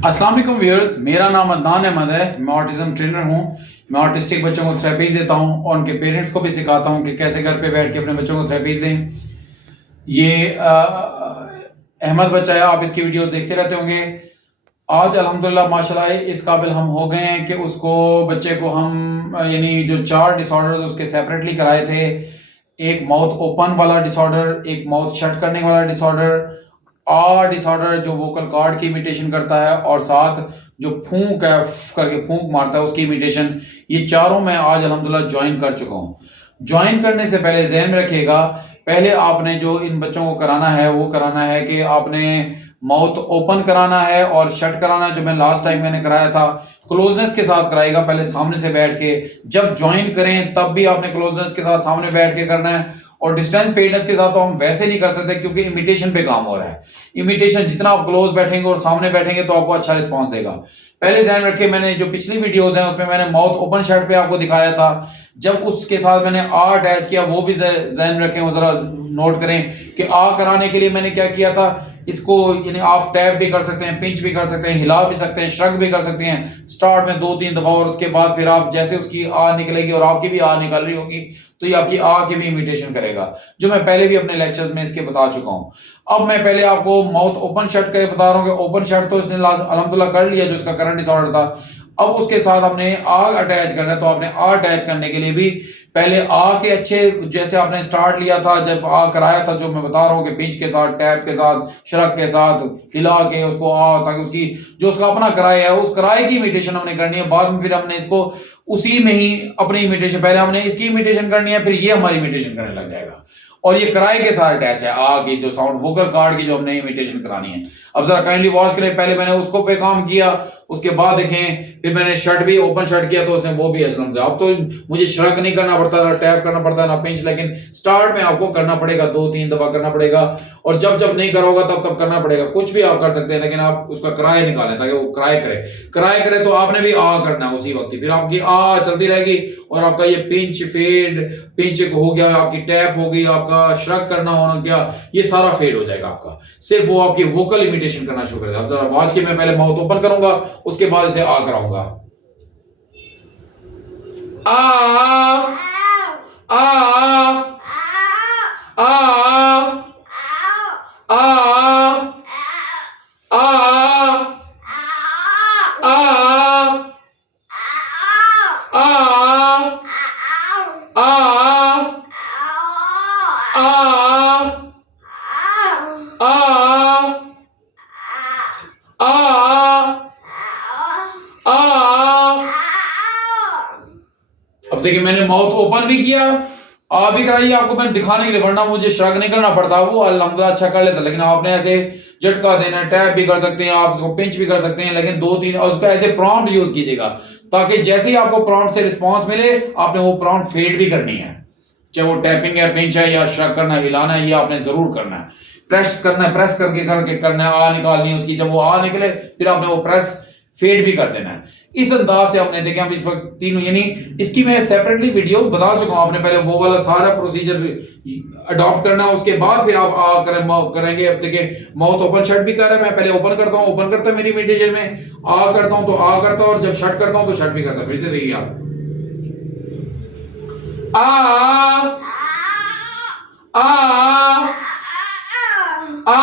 अस्सलाम वालेकुम व्यूअर्स, मेरा नाम अदनान अहमद है। मैं ऑटिज्म ट्रेनर हूँ। मैं ऑटिस्टिक बच्चों को थेरेपीज देता हूँ और उनके पेरेंट्स को भी सिखाता हूँ कि कैसे घर पे बैठ के अपने बच्चों को थेरेपीज दें। ये अहमद बच्चा है, आप इसकी वीडियोस देखते रहते होंगे। आज अल्हम्दुलिल्लाह माशाल्लाह इस काबिल हम हो गए हैं कि उसको बच्चे को हम यानी जो 4 डिसऑर्डर्स उसके सेपरेटली कराए थे, एक माउथ ओपन वाला डिसऑर्डर, एक माउथ शट करने वाला डिसऑर्डर, डिसऑर्डर जो वोकल कॉर्ड की इमिटेशन करता है, और साथ जो फूंक है करके फूंक मारता है उसकी इमिटेशन। ये चारों मैं आज अल्हम्दुलिल्लाह ज्वाइन कर चुका हूँ। ज्वाइन करने से पहले ज़हन में रखिएगा, पहले आपने जो इन बच्चों को कराना है वो कराना है कि आपने माउथ ओपन कराना है और शट कराना है। जो मैं लास्ट टाइम मैंने कराया था क्लोजनेस के साथ कराएगा, पहले सामने से बैठ के। जब ज्वाइन करें तब भी आपने क्लोजनेस के साथ सामने बैठ के करना है, और डिस्टेंस फेडनेस के साथ तो हम वैसे नहीं कर सकते क्योंकि इमिटेशन पे काम हो रहा है। इमिटेशन जितना आप क्लोज बैठेंगे और सामने बैठेंगे तो आपको अच्छा रिस्पॉन्स देगा। पहले ध्यान रखिए, मैंने जो पिछली वीडियोस हैं उसमें मैंने माउथ ओपन शट पे आपको दिखाया था। जब उसके साथ मैंने आ अटैच किया वो भी ध्यान रखें, वो जरा नोट करें कि आ कराने के लिए मैंने क्या किया था। इसको यानी आप टैप भी कर सकते हैं, पिंच भी कर सकते हैं, हिला भी सकते हैं, श्रग भी कर सकते हैं स्टार्ट में 2-3 दफा, और उसके बाद फिर आप जैसे उसकी आ निकलेगी और आपकी भी आ निकल रही होगी तो ये आपकी आ की भी इमिटेशन करेगा, जो मैं पहले भी अपने लेक्चर्स में इसके बता चुका हूं। अब मैं पहले आपको माउथ ओपन शट करके बता रहा हूं कि ओपन शट तो इसने अल्हम्दुलिल्लाह कर लिया जो इसका करंट डिसऑर्डर था। अब उसके साथ हमने आ अटैच करना है, तो आपने आ अटैच करने के लिए भी पहले आ के अच्छे जैसे आपने स्टार्ट लिया था, जब आ कराया था, जो मैं बता रहा हूँ कि पिंच के साथ, टैप के साथ, शरक के साथ हिला के उसको आ, ताकि उसकी जो उसका अपना किराया है उस किराए की इमिटेशन हमने करनी है। बाद में फिर हमने इसको उसी में ही अपनी इमिटेशन, पहले हमने इसकी इमिटेशन करनी है फिर ये हमारी इमिटेशन करने लग जाएगा। और ये किराए के साथ अटैच है आ की जो साउंड वोकल कार्ड की जो हमने इमिटेशन करानी है। अब जरा काइंडली वॉच करें, पहले मैंने उसको पे काम किया, उसके बाद देखें फिर मैंने शर्ट भी ओपन शर्ट किया तो उसने वो भी असलम दिया। अब तो मुझे श्रक नहीं करना पड़ता, ना टैप करना पड़ता, ना पिंच, लेकिन स्टार्ट में आपको करना पड़ेगा, 2-3 दफा करना पड़ेगा, और जब जब नहीं करोगा तब तब करना पड़ेगा। कुछ भी आप कर सकते हैं लेकिन आप उसका किराया निकालें ताकि वो किराया करे तो आपने भी आ करना है उसी वक्त ही। फिर आपकी आ चलती रहेगी और आपका ये पिंच फेड, पिंच हो गया, आपकी टैप हो गई, आपका श्रक करना होना गया, ये सारा फेड हो जाएगा आपका। सिर्फ वो आपकी वोकल इमिटेशन करना शुरू करेगा। अब जरा आवाज की मैं पहले माउथ ओपन करूंगा, उसके बाद इसे आ कराऊंगा। आ आ आ आ आ अब देखिए मैंने माउथ ओपन भी किया, आ भी कराइए आपको मैंने दिखाने के लिए, वरना मुझे श्रग नहीं करना पड़ता, वो अल्हम्दुलिल्लाह अच्छा कर लेता। लेकिन आपने ऐसे झटका देना, टैप भी कर सकते हैं आप, उसको पिंच भी कर सकते हैं, लेकिन 2-3 और उसका ऐसे प्रॉम्प्ट यूज कीजिएगा ताकि जैसे ही आपको प्रॉम्प्ट से रिस्पांस मिले आपने वो प्रॉम्प्ट फेड भी करनी है। चाहे वो टैपिंग है, पिंच है या श्रग करना, हिलाना है, ये आपने जरूर करना है। प्रेस करना है, प्रेस करके करना है, आ निकालनी है उसकी। जब वो आ निकले फिर आपने वो प्रेस फेड भी कर देना है। इस अंदाज से हमने देखे हम इस वक्त तीनों, यानी इसकी मैं सेपरेटली वीडियो बता चुका हूं। आपने पहले वो वाला सारा प्रोसीजर अडॉप्ट करना है, उसके बाद फिर आप करेंगे। अब देखिए माउथ ओपन शट भी कर रहा है, मैं पहले ओपन करता हूं, ओपन करता है मेरी इमिटेशन में, आ करता हूं तो आ करता हूं, और जब शट करता हूं तो शट भी करता है। फिर से देखिए आप आ आ आ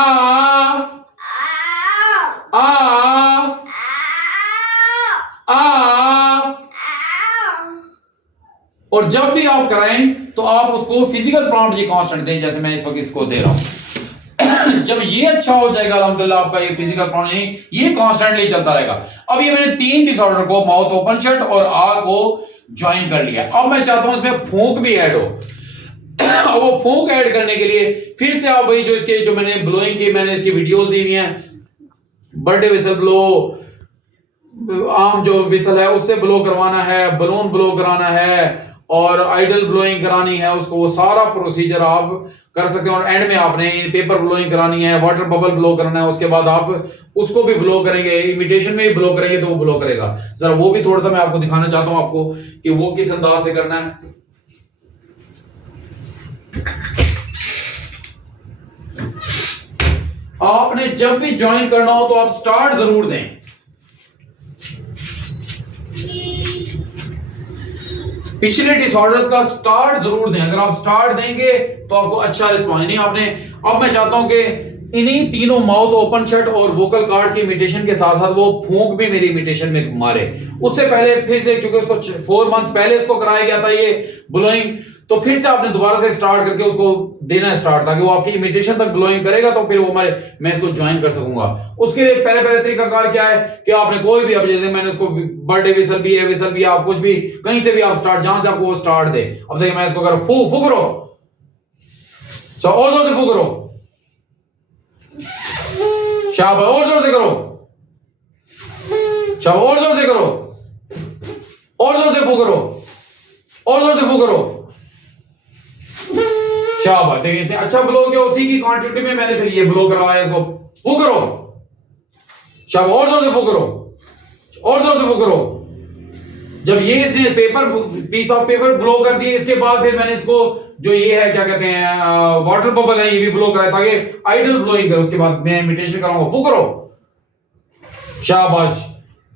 और जब भी आप कराएं तो आप उसको फिजिकल प्रॉम्प्ट ये कांस्टेंट दें, जैसे मैं इस वक्त इसको दे रहा हूं। जब ये अच्छा हो जाएगा अल्हम्दुलिल्लाह, आपका ये फिजिकल प्रॉम्प्ट ये कांस्टेंटली चलता रहेगा। अब ये मैंने 3 डिसऑर्डर को, माउथ ओपन शट और आ को ज्वाइन कर लिया। अब मैं चाहता हूं इसमें फूंक भी ऐड हो। अब वो फूंक ऐड करने के लिए फिर से आप वही जो इसके जो मैंने ब्लोइंग की, मैंने इसकी वीडियोस दी हुई हैं, बर्थडे विसल ब्लो, आम जो विसल है उससे ब्लो करवाना है, बलून ब्लो कराना है, और आइडल ब्लोइंग करानी है उसको, वो सारा प्रोसीजर आप कर सकते हैं। और एंड में आपने पेपर ब्लोइंग करानी है, वाटर बबल ब्लो करना है, उसके बाद आप उसको भी ब्लो करेंगे, इमिटेशन में भी ब्लो करेंगे तो वो ब्लो करेगा। जरा वो भी थोड़ा सा मैं आपको दिखाना चाहता हूं आपको कि वो किस अंदाज से करना है। आपने जब भी ज्वाइन करना हो तो आप स्टार्ट जरूर दें। पिछले डिसऑर्डर्स का स्टार्ट जरूर दें। अगर आप स्टार्ट देंगे तो आपको अच्छा रिस्पॉन्स नहीं आपने। अब मैं चाहता हूं कि इन्हीं तीनों माउथ ओपन शट और वोकल कार्ड के इमिटेशन के साथ साथ वो फूंक भी मेरी इमिटेशन में मारे। उससे पहले फिर से, क्योंकि उसको 4 मंथ्स पहले इसको कराया गया था ये ब्लोइंग, तो फिर से आपने दोबारा से स्टार्ट करके उसको देना स्टार्ट, ताकि वो आपकी इमिटेशन तक ब्लोइंग करेगा तो फिर वो मैं इसको ज्वाइन कर सकूंगा। उसके लिए पहले तरीकाकार क्या है कि आपने कोई भी, अब जैसे मैंने उसको बर्थडे विसल भी है, विसल भी, आप कुछ भी कहीं से भी आप स्टार्ट, जहां से आपको वो स्टार्ट दे। अब देखिए मैं इसको अगर फू करो, और जोर से फू करो, शाबाश, और जोर से करो, शाबाश, और जोर से करो, और जोर से फू करो, और जोर से फू करो, शाबाश। देखिए इसने अच्छा ब्लो किया, उसी की क्वांटिटी में मैंने फिर ये ब्लो करवाया, इसको फू करो, शाबाश, और जोर से फू करो, और जोर से फू करो। जब ये इसने पीस ऑफ पेपर ब्लो कर दिए, इसके बाद फिर मैंने इसको जो ये है क्या कहते हैं वाटर बबल है, ये भी ब्लो कराया ताकि आइडल ब्लोइंग करे। उसके बाद मैं इमिटेशन कराऊंगा, फू करो, शाबाश।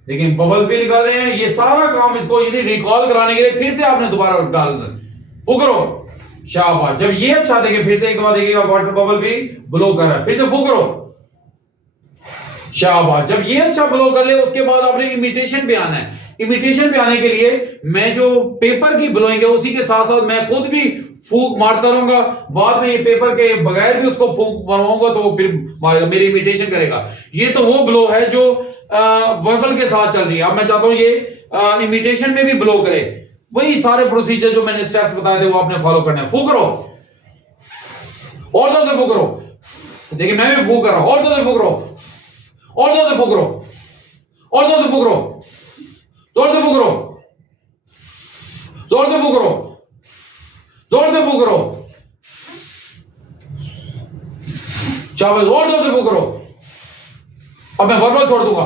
लेकिन बबल्स भी निकाल रहे हैं। ये सारा काम इसको यदि रिकॉल कराने के लिए फिर से आपने दोबारा डालना, फू करो, शाबाश। जब ये अच्छा देखे, फिर से एक बार देखिएगा वाटर बबल भी ब्लो कर रहा है, फिर से फू करो, शाबाश। जब ये अच्छा ब्लो कर ले, उसके बाद आपने इमिटेशन पे आना है। इमिटेशन पे आने के लिए मैं जो पेपर की ब्लोइंग है उसी के साथ साथ मैं खुद भी फूंक मारता रहूंगा। बाद में ये पेपर के बगैर भी उसको फूंक मारूंगा तो फिर मारेगा, मेरी इमिटेशन करेगा। ये तो वो ब्लो है जो वर्बल के साथ चल रही है। अब मैं चाहता हूं ये इमिटेशन में भी ब्लो करे। वही सारे प्रोसीजर जो मैंने स्टेप्स बताए थे वो आपने फॉलो करना है। फूंक करो, और जोर से फूंक करो। देखिए मैं भी फूंक कर रहा हूं, और जोर से फूंक करो, और जोर से फूंक करो, और जोर से फूंक करो, जोर से फूंक करो, जोर से फूंक करो, जोर से फूंक करो, शाबाश, और जोर से फूंक करो। अब मैं वर्बल छोड़ दूंगा,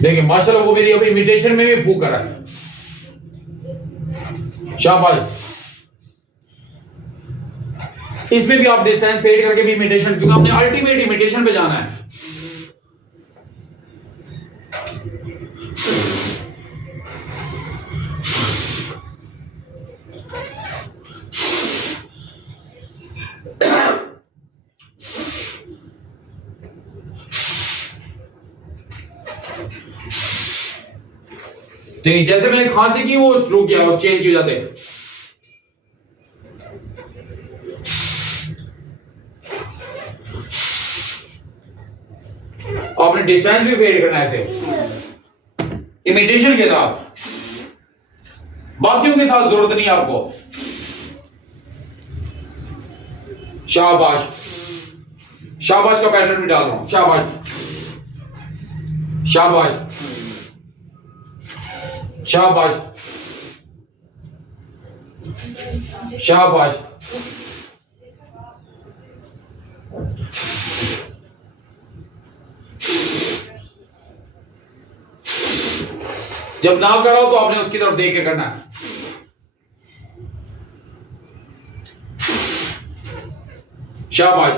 देखिए माशाल्लाह वो मेरी अभी इमिटेशन में भी फूंक कर रहा है, शाबाश। इसमें भी आप डिस्टेंस फेड करके भी इमिटेशन, क्योंकि हमने अल्टीमेट इमिटेशन पे जाना है। तो जैसे मैंने खांसी की वो रुक गया उस चेन की वजह से। आपने डिस्टेंस भी फेड करना है ऐसे इमिटेशन के साथ, बाकियों के साथ जरूरत नहीं आपको। शाबाश, शाबाश का पैटर्न भी डाल रहा हूं, शाबाश, शाबाश, शाबाश, शाबाश, जब ना कर रहा हो तो आपने उसकी तरफ देख के करना है। शाबाश,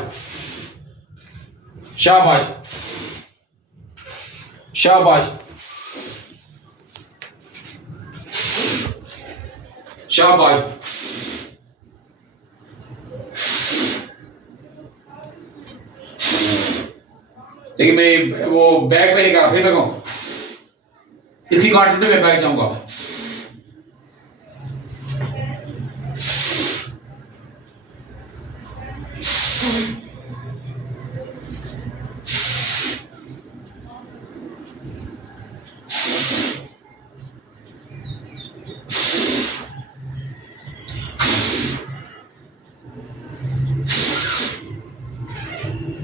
शाबाश, शाबाश, शाबाश। देखिए मैं वो बैक पे नहीं करा, फिर मैं कहूं इसी क्वांटिटी में बैक जाऊंगा।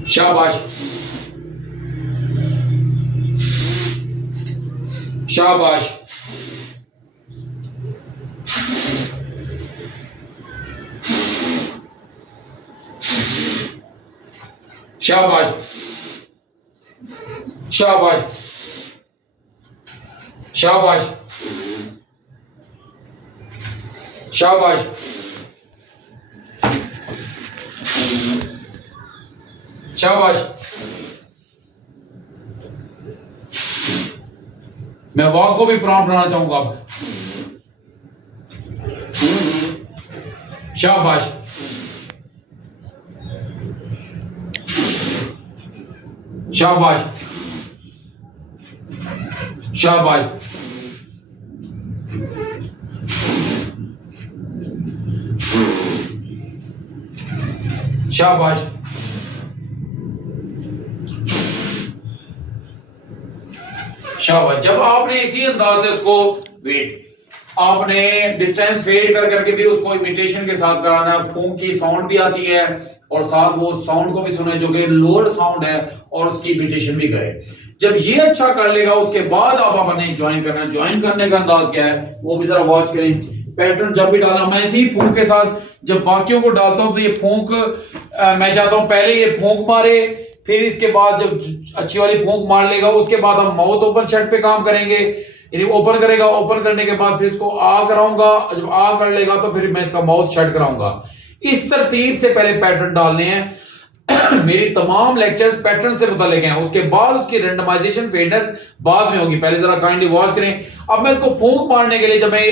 शाबाश, शाबाश, शाबाश, शाबाश, शाबाश, शाबाश, शाबाश। मैं वॉक को भी प्रॉम्प्ट बनाना चाहूंगा अब। शाबाश। शाबाश। शाबाश। शाबाश। शाबाश। जब आपने इसी अंदाज से उसको वेट, आपने डिस्टेंस फेड कर करके भी उसको इमिटेशन के साथ कराना है। फूंक की साउंड भी आती है और साथ वो साउंड को भी सुने जो कि लोअर साउंड है, और उसकी इमिटेशन भी करे। जब ये अच्छा कर लेगा उसके बाद आप अपने ज्वाइन करना है। ज्वाइन करने का अंदाज क्या है वो भी जरा वॉच करें। पैटर्न जब भी डालना, मैं इसी फूंक के साथ जब बाकियों को डालता हूं तो ये फूंक मैं चाहता हूं पहले ये फूंक मारे, फिर इसके बाद जब अच्छी वाली फूंक मार लेगा उसके बाद हम माउथ ओपन शट पे काम करेंगे। यानी ओपन करेगा, ओपन करने के बाद फिर इसको आ कराऊंगा, जब आ कर लेगा तो फिर मैं इसका माउथ शट कराऊंगा। इस तरतीब से पहले पैटर्न डालने हैं। मेरी तमाम लेक्चर्स पैटर्न से मुतालिक हैं, उसके बाद उसकी रैंडमाइजेशन फेडनेस बाद में होगी। पहले जरा काइंडली वॉच करें। अब मैं इसको फूंक मारने के लिए जब मैं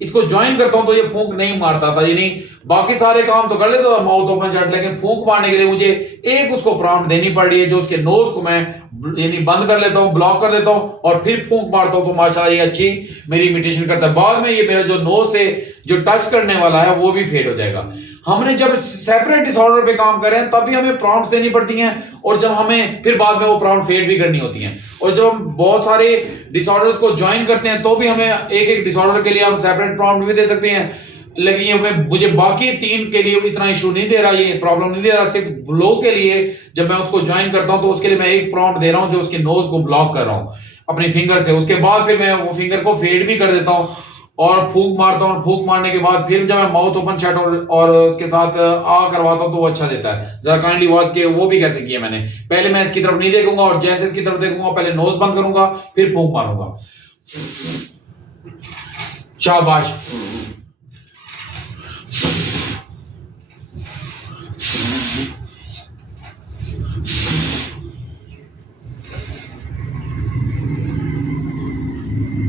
इसको ज्वाइन करता हूं तो ये फूंक नहीं मारता था, यानी बाकी सारे काम तो कर लेता था माउथ ओपन शट, लेकिन फूंक मारने के लिए मुझे एक उसको प्रॉम्प्ट देनी पड़ रही है जो उसके नोज को मैं यानी बंद कर लेता हूं, ब्लॉक कर देता हूं और फिर फूंक मारता हूं तो माशाल्लाह ये अच्छी मेरी इमिटेशन करता है। बाद में ये मेरा जो नोज से जो टच करने वाला है वो भी फेड हो जाएगा। हमने जब सेपरेट डिसऑर्डर पे काम कर रहे हैं तब भी हमें प्रॉम्प्ट्स देनी पड़ती हैं, और जब हमें फिर बाद में वो प्रॉम्प्ट फेड भी करनी होती हैं। और जब हम बहुत सारे डिसऑर्डर्स को ज्वाइन करते हैं तो भी हमें एक एक डिसऑर्डर के लिए हम सेपरेट प्रॉम्प्ट भी दे सकते हैं, लेकिन ये मुझे बाकी 3 के लिए इतना इशू नहीं दे रहा, ये प्रॉब्लम नहीं दे रहा। सिर्फ ब्लो के लिए जब मैं उसको ज्वाइन करता हूं तो उसके लिए मैं एक प्रॉम्प्ट दे रहा हूं जो उसके नोज को ब्लॉक कर रहा हूं अपनी फिंगर से। उसके बाद फिर मैं वो फिंगर को फेड भी कर देता हूं और फूंक मारता हूं। फूंक मारने के बाद फिर जब मैं माउथ ओपन शट और उसके साथ आ करवाता हूं तो वो अच्छा देता है। जरा काइंडली वॉच के वो भी कैसे किया मैंने। पहले मैं इसकी तरफ नहीं देखूंगा और जैसे इसकी तरफ देखूंगा पहले नोज बंद करूंगा फिर फूंक मारूंगा। शाबाश।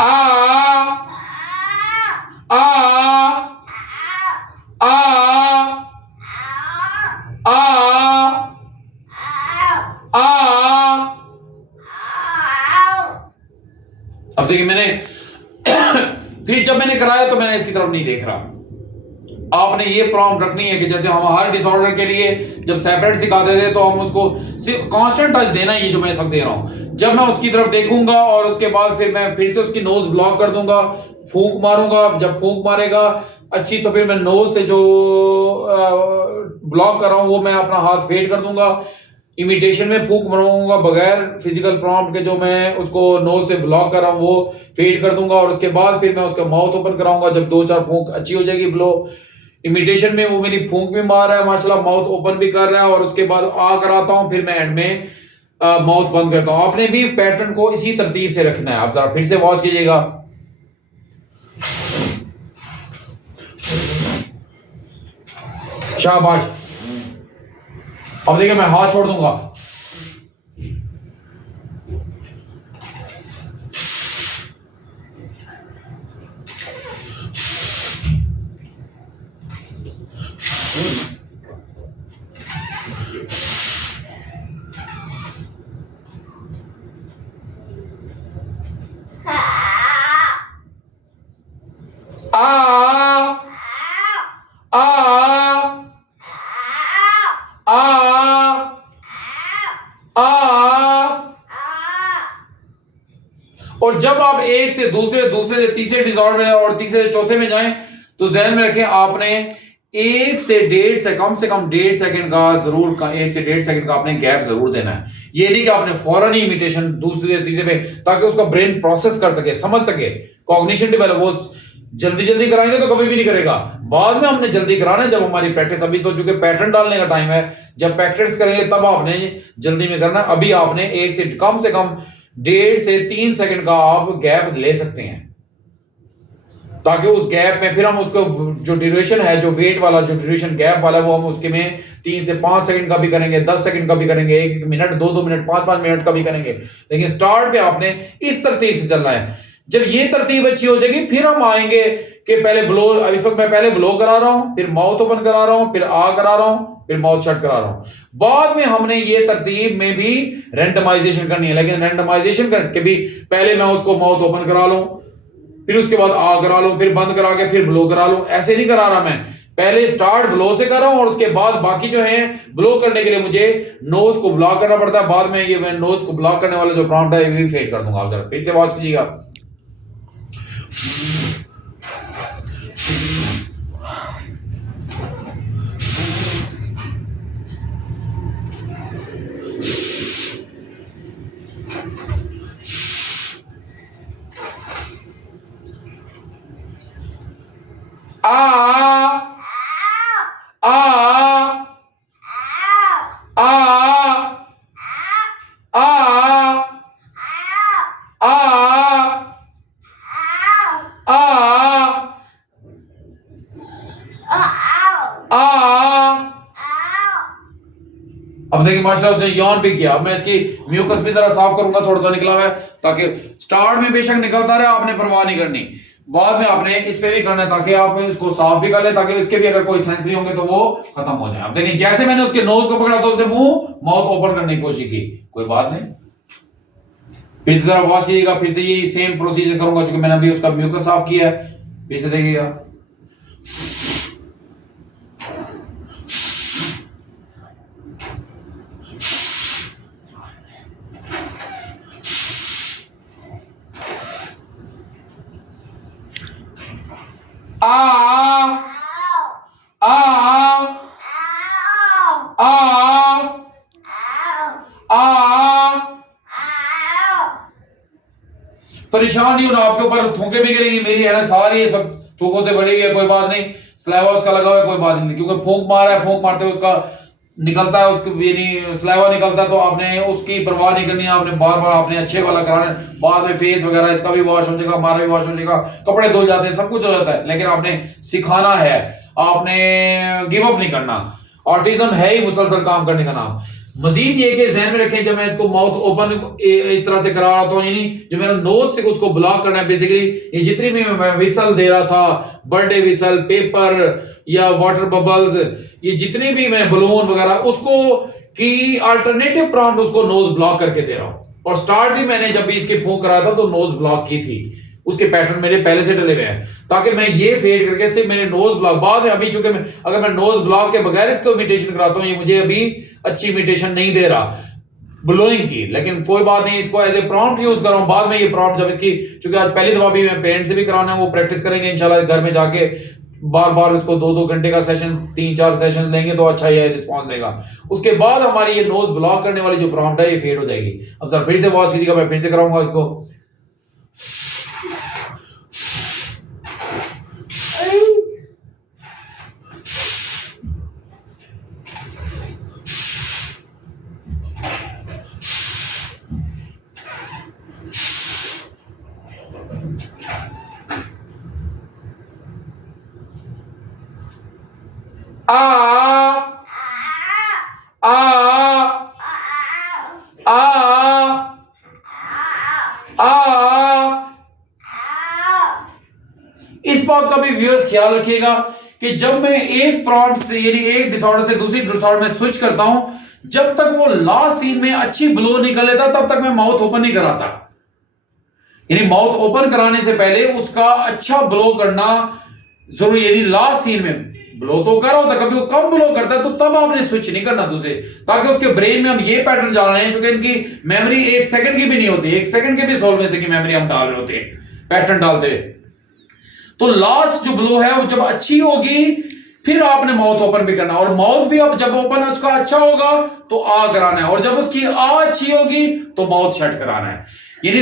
आ आ आ आ आ। अब देखिए मैंने फिर जब मैंने कराया तो मैंने इसकी तरफ नहीं देख रहा। आपने ये प्रॉम्प्ट रखनी है कि जैसे हम हर डिसऑर्डर के लिए जब सेपरेट सिखाते थे तो हम उसको कांस्टेंट टच देना, ये जो मैं इस वक्त दे रहा हूं। जब मैं उसकी तरफ देखूंगा और उसके बाद फिर मैं फिर से उसकी नोज ब्लॉक कर दूंगा, फूंक मारूंगा। जब फूंक मारेगा अच्छी तो फिर मैं नोज से जो ब्लॉक कर रहा हूं वो मैं अपना हाथ फेड कर दूंगा। इमिटेशन में फूंक मारूंगा बगैर फिजिकल प्रॉम्प्ट के, जो मैं उसको नोज से ब्लॉक कर रहा हूं वो फेड कर दूंगा। और उसके बाद फिर मैं उसका माउथ ओपन कराऊंगा। जब 2-4 फूंक अच्छी हो जाएगी ब्लो, इमिटेशन में वो मेरी फूंक भी मार रहा है माशाल्लाह, माउथ ओपन भी कर रहा है, और उसके बाद आ कराता हूं फिर मैं एंड में माउथ बंद करता हूं। आपने भी पैटर्न को इसी तरतीब से रखना है। आप जरा फिर से वॉच कीजिएगा। शाबाश। अब देखिए मैं हाथ छोड़ दूंगा। और जब आप एक से दूसरे, दूसरे से तीसरे डिसऑर्डर और तीसरे से चौथे में जाएं तो ध्यान में रखें आपने 1 से 1.5 से कम 1.5 सेकंड का जरूर 1 से 1.5 सेकंड का आपने गैप जरूर देना है। ये नहीं कि आपने फौरन ही इमिटेशन दूसरे तीसरे में, ताकि उसका ब्रेन प्रोसेस कर सके, समझ सके, कॉग्निशन डेवलप। वो जल्दी जल्दी कराएंगे तो कभी भी नहीं करेगा। बाद में हमने जल्दी कराना है जब हमारी प्रैक्टिस, अभी तो चूंकि पैटर्न डालने का टाइम है, जब प्रैक्टिस करेंगे तब आपने जल्दी में करना। अभी आपने 1 से कम 1.5 से 3 सेकंड का आप गैप ले सकते हैं। ताकि उस गैप में फिर हम उसको जो ड्यूरेशन है, जो वेट वाला जो ड्यूरेशन गैप वाला है, वो हम उसके में 3 से 5 सेकंड का भी करेंगे, 10 सेकंड का भी करेंगे, 1 मिनट, 2 मिनट, 5 मिनट का भी करेंगे। लेकिन स्टार्ट पे आपने इस तरतीब से चलना है। जब ये तरतीब अच्छी हो जाएगी फिर हम आएंगे कि पहले ब्लो, इस वक्त मैं पहले ब्लो करा रहा हूं, फिर माउथ ओपन करा रहा हूं, फिर आ करा रहा हूं, फिर माउथ शट करा रहा हूं। बाद में हमने ये तरतीब में भी रैंडमाइजेशन करनी है, लेकिन रैंडमाइजेशन करके भी पहले मैं उसको माउथ ओपन करा लूं, फिर उसके बाद आ करा लूं, फिर बंद करा के फिर ब्लो करा लूं। ऐसे नहीं करा रहा मैं, पहले स्टार्ट ब्लो से कर रहा हूं और उसके बाद बाकी जो है ब्लो करने के लिए मुझे नोज को ब्लॉक करना पड़ता है। बाद में ये मैं नोज को ब्लॉक करने वाला जो प्रॉम्प्ट है ये भी फेड कर दूंगा। आप जरा फिर से वॉच कीजिएगा। आ आ आ अब देखिए माशाल्लाह उसने यौन भी किया। अब मैं इसकी म्यूकस भी जरा साफ करूंगा, थोड़ा सा निकला हुआ है, ताकि स्टार्ट में बेशक निकलता रहे, आपने परवाह नहीं करनी। बाद में आपने इस पे भी करना है ताकि आप इसको साफ भी कर ले, ताकि इसके भी अगर कोई सेंसरी होंगे तो वो खत्म हो जाए। अब देखिए जैसे मैंने उसके नोज को पकड़ा तो उसने मुंह माउथ ओपन करने की कोशिश की, कोई बात नहीं। फिर से जरा वॉच कीजिएगा, फिर से यही सेम प्रोसीजर करूंगा क्योंकि मैंने अभी उसका म्यूकस साफ किया है। फिर से देखिएगा। आ आ आ परेशान नहीं होना, आपके ऊपर थूके भी गिरेंगी, मेरी है ना सारी ये सब थूकों से भरी है, कोई बात नहीं। स्लाइवा उसका लगा हुआ है, कोई बात नहीं, क्योंकि फूंक मारा है, फूंक मारते हुए उसका निकलता है, उसको यानी स्लाइवा निकलता है, तो आपने उसकी परवाह नहीं करनी है। आपने बार बार आपने अच्छे वाला कराना है। बाद में फेस वगैरह इसका भी वॉश हो जाएगा, हमारा भी वॉश हो जाएगा, कपड़े धुल जाते हैं, सब कुछ हो जाता है, लेकिन आपने सिखाना है, आपने गिव अप नहीं करना। ऑटिज्म है ही मुसलसल काम करने का नाम। मजीद ये कि ध्यान में रखें, जब मैं इसको माउथ ओपन इस तरह से करा रहा था, यानी जो मेरा नोज से उसको ब्लॉक करना है, बेसिकली ये जितनी भी मैं विसल दे रहा था, बर्थडे विसल, पेपर या वाटर बबल्स, ये जितनी भी मैं बलून वगैरह, उसको की अल्टरनेटिव प्रॉम्प्ट उसको नोज ब्लॉक करके दे रहा हूं। और स्टार्ट भी मैंने जब भी इसकी फूंक कराया था तो नोज ब्लॉक की थी, उसके पैटर्न मेरे पहले से डले हुए हैं, ताकि मैं ये फेड करके सिर्फ मेरे नोज ब्लॉक। बाद में अभी चूंकि अगर मैं नोज ब्लॉक के बगैर इसको इमिटेशन कराता हूं, ये मुझे अभी अच्छी इमिटेशन नहीं दे रहा ब्लोइंग की, लेकिन कोई बात नहीं, इसको एज ए प्रॉम्प्ट यूज कर रहा हूं। बाद में ये प्रॉम्प्ट जब इसकी, चूंकि आज पहली दफा भी मैं पेरेंट्स से भी कराना है, वो प्रैक्टिस करेंगे इंशाल्लाह घर में जाके, बार बार इसको 2-2 घंटे का सेशन, 3-4 सेशन लेंगे तो अच्छा ही रिस्पॉन्स देगा। उसके बाद हमारी ये नोज ब्लॉक करने वाली जो प्रॉम्प्ट है ये फेड हो जाएगी। अब सर फिर से वॉच कीजिएगा, मैं फिर से कराऊंगा इसको। आ आ आ आ इस बात का भी व्यूअर्स ख्याल रखिएगा कि जब मैं एक प्रॉम्प्ट से यानी एक डिसऑर्डर से दूसरी डिसऑर्डर में स्विच करता हूं, जब तक वो लास्ट सीन में अच्छी ब्लो निकल लेता तब तक मैं माउथ ओपन नहीं कराता। यानी माउथ ओपन कराने से पहले उसका अच्छा ब्लो करना जरूरी, यानी लास्ट सीन में ब्लो तो कर होता, कभी वो कम ब्लो करता है तो तब आपने स्विच नहीं करना दूसरे, ताकि उसके ब्रेन में हम ये पैटर्न डाल रहे हैं, क्योंकि इनकी मेमोरी 1 सेकंड की भी नहीं होती, 1 सेकंड के भी 100 में से की मेमोरी हम डाल रहे होते हैं पैटर्न डालते। तो लास्ट जो ब्लो है वो जब अच्छी होगी फिर आपने माउथ ओपन भी करना, और माउथ भी अब जब ओपन उसका अच्छा होगा तो आ कराना है, और जब उसकी आ अच्छी होगी तो माउथ शट कराना है। यानी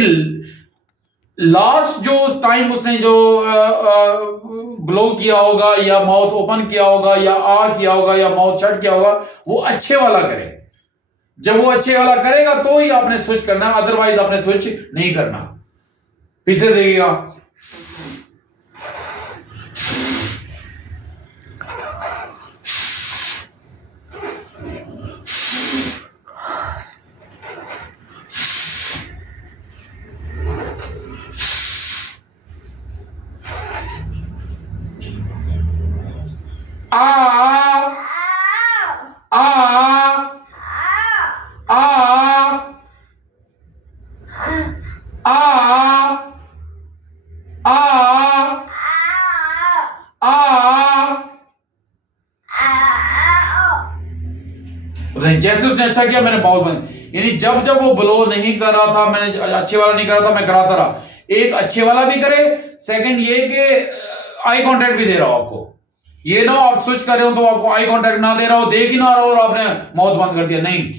लास्ट जो टाइम उसने जो ब्लो किया होगा या माउथ ओपन किया होगा या आ किया होगा या माउथ शट किया होगा, वो अच्छे वाला करे। जब वो अच्छे वाला करेगा तो ही आपने स्विच करना, अदरवाइज आपने स्विच नहीं करना। फिर से देखिएगा। आ आ आ आ जैसे उसने अच्छा किया मैंने बहुत बंद, यानी जब जब वो ब्लो नहीं कर रहा था, मैंने अच्छे वाला नहीं कर रहा था, मैं कराता रहा। एक अच्छे वाला भी करे, सेकंड ये कि आई कांटेक्ट भी दे रहा हो आपको, ये ना आप स्विच कर रहे हो तो आपको आई कांटेक्ट ना दे रहा हो, देख ही ना रहा हो और आपने माउथ बंद कर दिया, नहीं,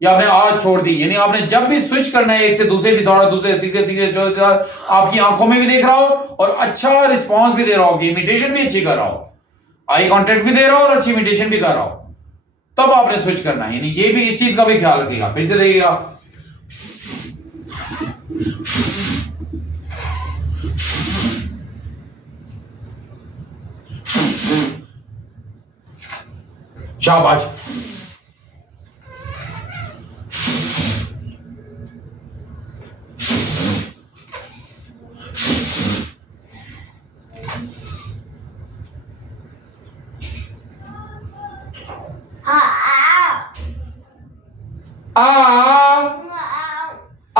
या आपने आवाज छोड़ दी। यानी आपने जब भी स्विच करना है एक से दूसरे डिसऑर्डर, दूसरे तीसरे चौथे, आपकी आंखों में भी देख रहा हो और अच्छा रिस्पॉन्स भी दे रहा हो, इमिटेशन भी अच्छी कर रहा हो, आई कांटेक्ट भी दे रहा हो और अच्छी इमिटेशन भी कर रहा हो, तब आपने स्विच करना है। यानी ये भी, इस चीज का भी ख्याल रखिएगा। फिर से देखिएगा, शाबाश। आ आ आ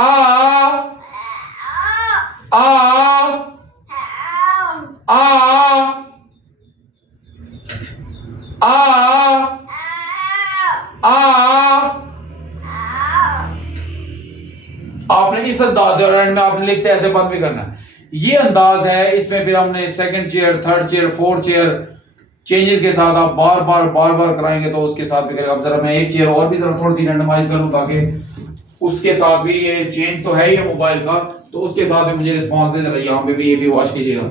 आपने इस अंदाज से, और एंड में आपने लिप से ऐसे बंद भी करना है, ये अंदाज है। इसमें फिर हमने second chair, third chair, fourth chair changes के साथ आप बार बार कराएंगे तो उसके साथ भी करेगा। अब जरा मैं एक चेयर और भी जरा थोड़ी सी रैंडमाइज करूं ताकि उसके साथ भी, ये चेंज तो है ही मोबाइल का, तो उसके साथ भी मुझे रिस्पांस दे। जरा यहाँ पे भी ये भी वॉच कीजिएगा।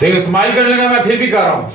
देखिए स्माइल करने लगा, मैं फिर भी कर रहा हूं।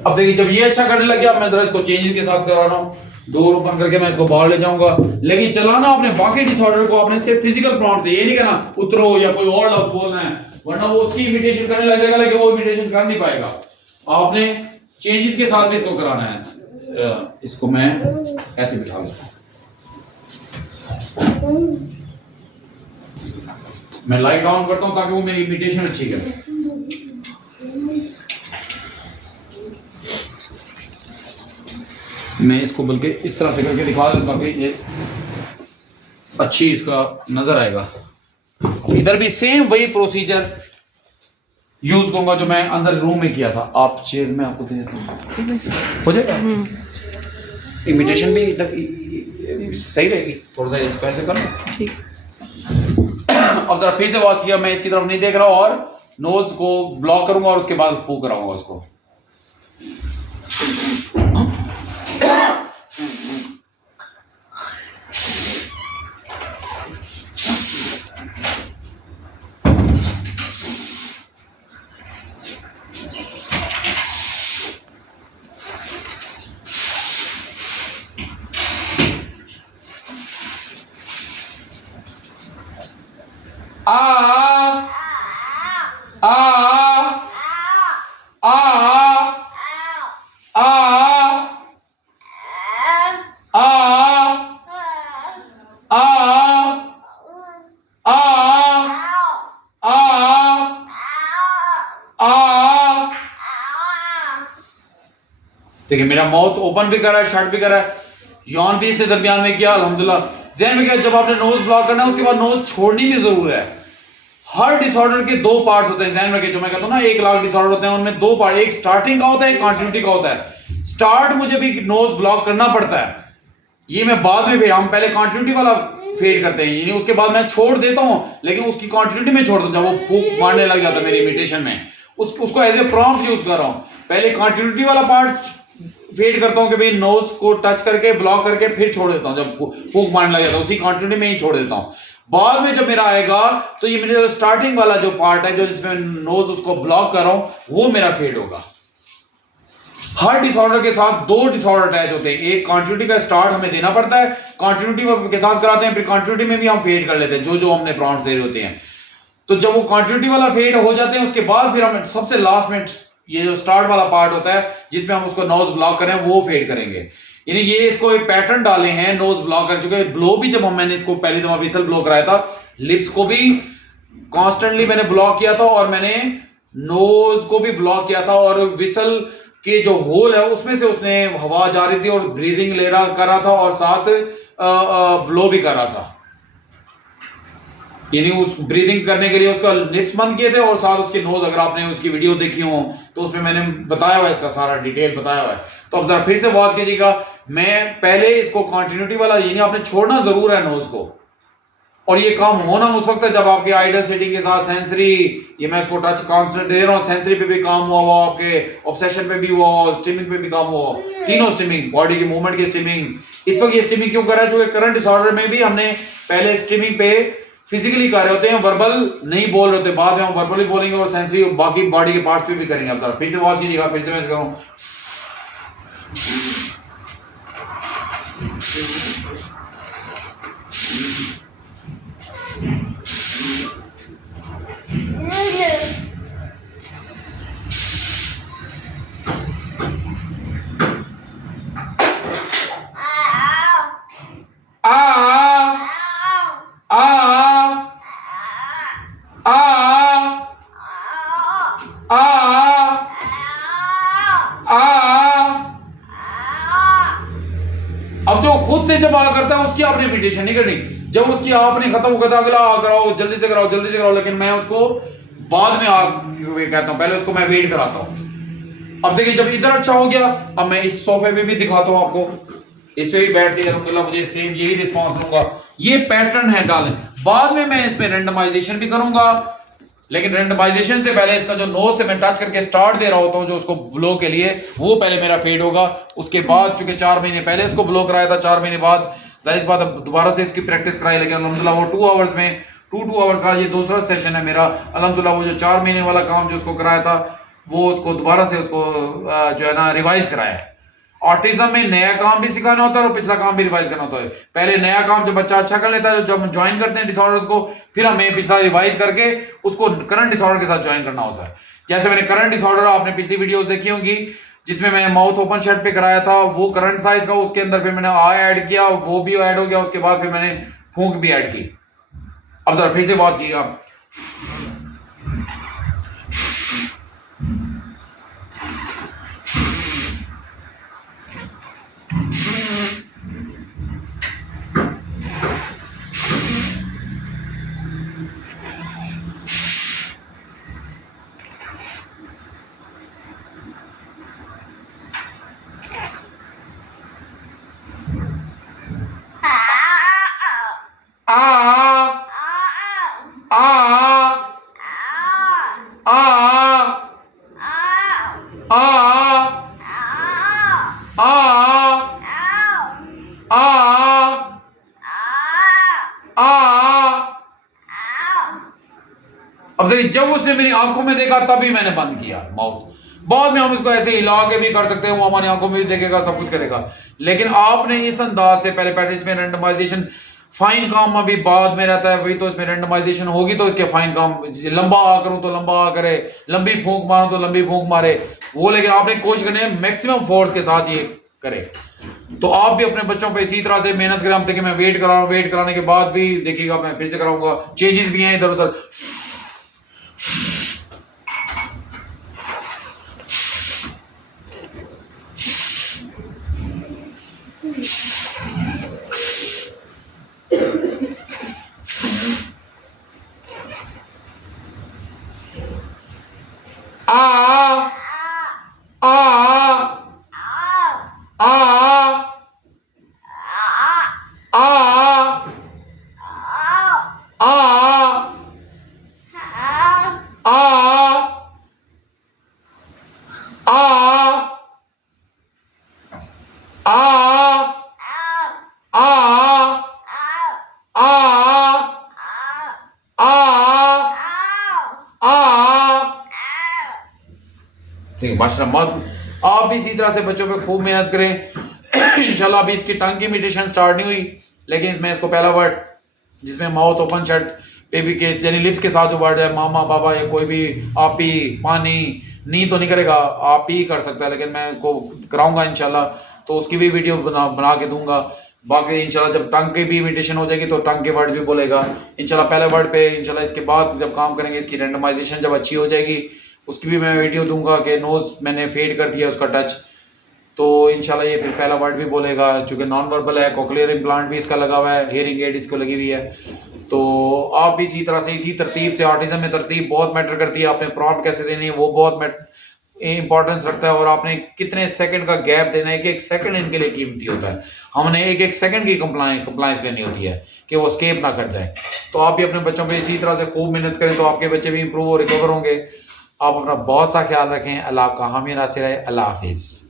अब देखिए जब ये अच्छा करने लग गया, मैं जरा इसको चेंजेस के साथ करा रहा हूँ, डोर ओपन करके मैं इसको बाहर ले जाऊंगा। लेकिन चलाना आपने बाकी डिसऑर्डर को आपने सिर्फ फिजिकल प्रॉम्प्ट से, ये नहीं कहना उतरो या कोई और लफ्ज बोलना है, वरना वो उसकी इमिटेशन करने लग जाएगा लेकिन वो इमिटेशन कर नहीं पाएगा। आपने चेंजेस के साथ भी इसको कराना है। इसको मैं ऐसे बिठा लेता हूं, मैं लाइट ऑन करता हूं ताकि वो मेरी इमिटेशन अच्छी करे। मैं इसको बल्कि इस तरह से करके दिखा दूं ताकि ये अच्छी इसका नजर आएगा। इधर भी सेम वही प्रोसीजर यूज करूंगा जो मैं अंदर रूम में किया था। आप चेयर में आपको दे देता हूं, हो जाएगा। इमिटेशन भी इधर सही रहेगी, थोड़ा सा इसको ऐसे कर लो। अब जरा फिर से वॉच किया, मैं इसकी तरफ नहीं देख रहा हूं और नोज को ब्लॉक करूंगा और उसके बाद फू कराऊंगा उसको। देखिए मेरा माउथ ओपन भी कर रहा है, शट भी कर रहा है, यौन भी इसने दरमियान में किया। अल्हम्दुलिल्लाह। ज़हन में क्या, जब आपने नोज ब्लॉक करना है उसके बाद नोज छोड़नी भी जरूर है। हर डिसऑर्डर के दो पार्ट्स होते हैं, ज़हन में, जो मैं कहता हूं ना 1 लाख डिसऑर्डर होते हैं, उनमें दो पार्ट, एक स्टार्टिंग का होता है, एक कंटिन्यूटी का होता है। स्टार्ट मुझे भी नोज ब्लॉक करना पड़ता है, ये मैं बाद में, फिर हम पहले कंटिन्यूटी वाला फेड करते हैं, यानी उसके बाद मैं छोड़ देता हूं, लेकिन उसकी क्वांटिटी में छोड़ दूं। जब वो फूंक मारने लग जाता है मेरी इमिटेशन में, उसको एज ए प्रॉम्प्ट यूज कर रहा हूं। पहले कंटिन्यूटी वाला पार्ट फेड करता हूं कि भाई नोज को टच करके ब्लॉक करके फिर छोड़ देता हूं, जब फूंक मारने लग जाता है उसी कंटिन्यूटी में ही छोड़ देता हूं। बाद में जब मेरा आएगा तो ये मेरे स्टार्टिंग वाला जो पार्ट है, जो जिसमें नोज उसको ब्लॉक कर रहा हूं, वो मेरा फेड होगा। हर डिसऑर्डर के साथ दो डिसऑर्डर अटैच होते हैं। एक कंटिन्यूटी का स्टार्ट हमें देना पड़ता है, कंटिन्यूटी के साथ कराते हैं, फिर कंटिन्यूटी में भी हम फेड कर लेते हैं जो जो हमने प्रॉम्प्ट दे होते हैं। तो जब वो कंटिन्यूटी वाला फेड हो जाते हैं, उसके बाद फिर हम सबसे लास्ट में ये जो स्टार्ट वाला पार्ट होता है जिसमें हम उसको नोज ब्लॉक करें, वो फेड करेंगे। यानी ये इसको एक पैटर्न डाले हैं, नोज ब्लॉक कर चुके हैं। ब्लो भी जब मैंने इसको पहली दफा विसल ब्लो कराया था, लिप्स को भी कॉन्स्टेंटली मैंने ब्लॉक किया था और मैंने नोज को भी ब्लॉक किया था, और विसल के जो होल है उसमें से उसने हवा जा रही थी और ब्रीदिंग ले रहा कर रहा था और साथ ब्लो भी कर रहा था। यानी उस ब्रीदिंग करने के लिए उसका लिप्स बंद किए थे और साथ उसकी नोज, अगर आपने उसकी वीडियो देखी हो तो उसमें मैंने बताया हुआ है, इसका सारा डिटेल बताया हुआ है। तो अब जरा फिर से वॉच कीजिएगा। मैं पहले इसको कंटिन्यूटी वाला, यानी आपने छोड़ना जरूर है नोज को, और ये काम होना उस वक्त है जब आपके आइडल सेटिंग के साथ सेंसरी, ये मैं इसको टच कांस्टेंट दे रहा हूँ, सेंसरी पे भी काम हुआ हो, आपके ऑब्सेशन पे भी हुआ हो, स्टिमिंग पे भी काम हुआ हो, तीनों स्टिमिंग, बॉडी की मूवमेंट की स्टिमिंग। इस वक्त ये स्टिमिंग क्यों कर रहा है? जो करंट डिसऑर्डर में भी हमने पहले स्टिमिंग पे फिजिकली कर रहे होते हैं, वर्बल नहीं बोल रहे होते, बाद में हम वर्बली बोलेंगे और सेंसरी बाकी बॉडी के पार्ट्स पे भी करेंगे। अब फिर से वॉच कीजिएगा, फिर से मैं करूं। अब जो खुद से जब आ करता है उसकी आपने इमिटेशन नहीं करनी। जब उसकी आपने खत्म होगा अगला कराओ, जल्दी से कराओ, जल्दी से कराओ, लेकिन मैं उसको बाद में कहता हूं, पहले उसको मैं वेट कराता हूं। अब देखिए, जब इधर अच्छा हो गया, अब मैं इस सोफे पे भी दिखाता हूं आपको, इस पे भी बैठ के अल्हम्दुलिल्लाह मुझे सेम यही रिस्पॉन्स दूंगा। ये पैटर्न है डालें। बाद में मैं इस पे रेंडमाइजेशन भी करूंगा, लेकिन रेंडमाइजेशन से पहले इसका जो नोज से मैं टच करके स्टार्ट दे रहा होता हूं, जो उसको ब्लो के लिए, वो पहले मेरा फेड होगा। उसके बाद चूंकि 4 महीने पहले इसको ब्लो कराया था, 4 महीने बाद जाहिर बात अब दोबारा से इसकी प्रैक्टिस कराई, लेकिन अल्हम्दुलिल्लाह वो 2 आवर्स में 2 आवर्स का ये दूसरा सेशन है मेरा। अल्हम्दुलिल्लाह वो जो 4 महीने वाला काम जो उसको कराया था, वो उसको दोबारा से उसको जो है ना रिवाइज कराया है। ऑटिज्म में नया काम भी सिखाना होता है और पिछला काम भी रिवाइज करना होता है। पहले नया काम जब बच्चा अच्छा कर लेता है, जब हम ज्वाइन करते हैं डिसऑर्डर्स को, फिर हमें पिछला रिवाइज करके उसको करंट डिसऑर्डर के साथ ज्वाइन करना होता है। जैसे मैंने करंट डिसऑर्डर, आपने पिछली वीडियोस देखी होंगी जिसमें मैं माउथ ओपन शट पे कराया था, वो करंट था इसका। उसके अंदर फिर मैंने आ ऐड किया, वो भी ऐड हो गया। उसके बाद फिर मैंने फूंक भी ऐड की। अब जरा फिर से बात कीजिएगा। अब देखिए, जब उसने मेरी आंखों में देखा तभी मैंने बंद किया माउथ। बाद में हम इसको ऐसे हिला के भी कर सकते हैं, वो हमारी आंखों में भी देखेगा, सब कुछ करेगा। लेकिन आपने इस अंदाज से पहले इसमें रेंडमाइजेशन, फाइन काम अभी बाद में रहता है, वही तो इसमें रेंडमाइजेशन होगी तो इसके फाइन काम, लंबा आ करूं तो लंबा आ करे, लंबी फूंक मारूं तो लंबी फूंक मारे वो। लेकिन आपने कोशिश करनी है मैक्सिमम फोर्स के साथ ये करे। तो आप भी अपने बच्चों पे इसी तरह से मेहनत करें। अब देखिए, मैं वेट करा रहा हूं, वेट कराने के बाद भी देखिएगा मैं फिर से कराऊंगा, चेंजेस भी हैं इधर उधर। माशाल्लाह आप भी इसी तरह से बच्चों पे खूब मेहनत करें। इंशाल्लाह अभी इसकी टंग की इमिटेशन स्टार्ट नहीं हुई, लेकिन इसमें इसको पहला वर्ड जिसमें माउथ ओपन शट बेबी के यानी लिप्स के साथ जो वर्ड है मामा बाबा या कोई भी आपी पानी नी तो नहीं करेगा, आप ही कर सकता है, लेकिन मैं इसको कराऊंगा इंशाल्लाह, तो उसकी भी वीडियो बना के दूंगा। बाकी इंशाल्लाह जब टंग की भी इमिटेशन हो जाएगी तो टंग के वर्ड भी बोलेगा इंशाल्लाह पहले वर्ड पे। इंशाल्लाह इसके बाद जब काम करेंगे इसकी रेंडमाइजेशन जब अच्छी हो जाएगी उसकी भी मैं वीडियो दूंगा कि नोज मैंने फेड कर दिया उसका टच, तो इंशाल्लाह ये फिर पहला वर्ड भी बोलेगा। चूंकि नॉन वर्बल है, कोक्लियर इम्प्लांट भी इसका लगा हुआ है, हियरिंग एड इसको लगी हुई है, तो आप भी इसी तरह से इसी तरतीब से, ऑटिज्म में तरतीब बहुत मैटर करती है, आपने प्रॉम्प्ट कैसे देनी है वो बहुत इंपॉर्टेंस रखता है, और आपने कितने सेकंड का गैप देना है, एक सेकंड इनके लिए कीमती होता है। हमने एक सेकंड की कंप्लायंस लेनी होती है कि वो स्केप ना कर जाए। तो आप भी अपने बच्चों पे इसी तरह से खूब मेहनत करें तो आपके बच्चे भी इंप्रूव और रिकवर होंगे। आप अपना बहुत सा ख्याल रखें। अल्लाह आपका हामी नासिर है। अल्लाह हाफिज़।